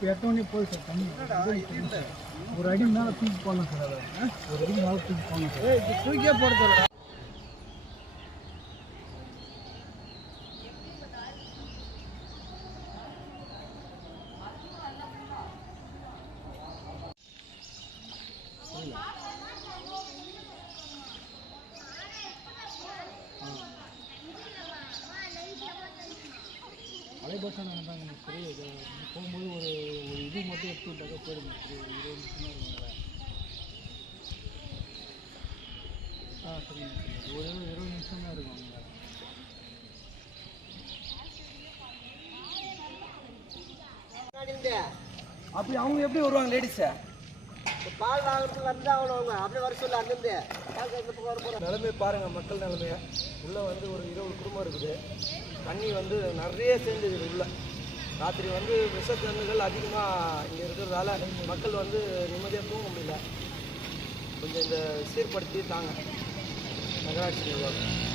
இப்போ எட்டோடனே போய் சார் தண்ணி ஒரு அடி மேலே தூக்கி போடலாம் சார் அதை ஒரு அடி மேலே தூக்கி போடலாம் சார் தூக்கியே போட சொல்ல அலைபோசம் நாங்கள் தான் சரி போகும்போது ஒரு இது மட்டும் எடுத்து விட்டாக்க போயிடுங்க சரி ஒரு 20 நிமிஷம் இருக்குங்களா சரிங்க சரி ஒரு 20 நிமிஷம் தான் இருக்கும் அவங்க அப்படி அவங்க எப்படி வருவாங்க லேடிஸை பால் வாங்குறதுக்கு வந்து அவங்க அப்படியே வர சொல்ல அங்கிருந்து நிலைமை பாருங்கள் மக்கள் நிலைமையை உள்ளே வந்து ஒரு 20 குடும்பம் இருக்குது தண்ணி வந்து நிறைய சேர்ந்துக்குது உள்ள ராத்திரி வந்து விஷத்தண்ணுகள் அதிகமாக இங்கே இருக்கிறதால மக்கள் வந்து நிம்மதியாக தூங்க முடியல கொஞ்சம் இந்த சீர்படுத்தி தாங்க நகராட்சி நிர்வாகம்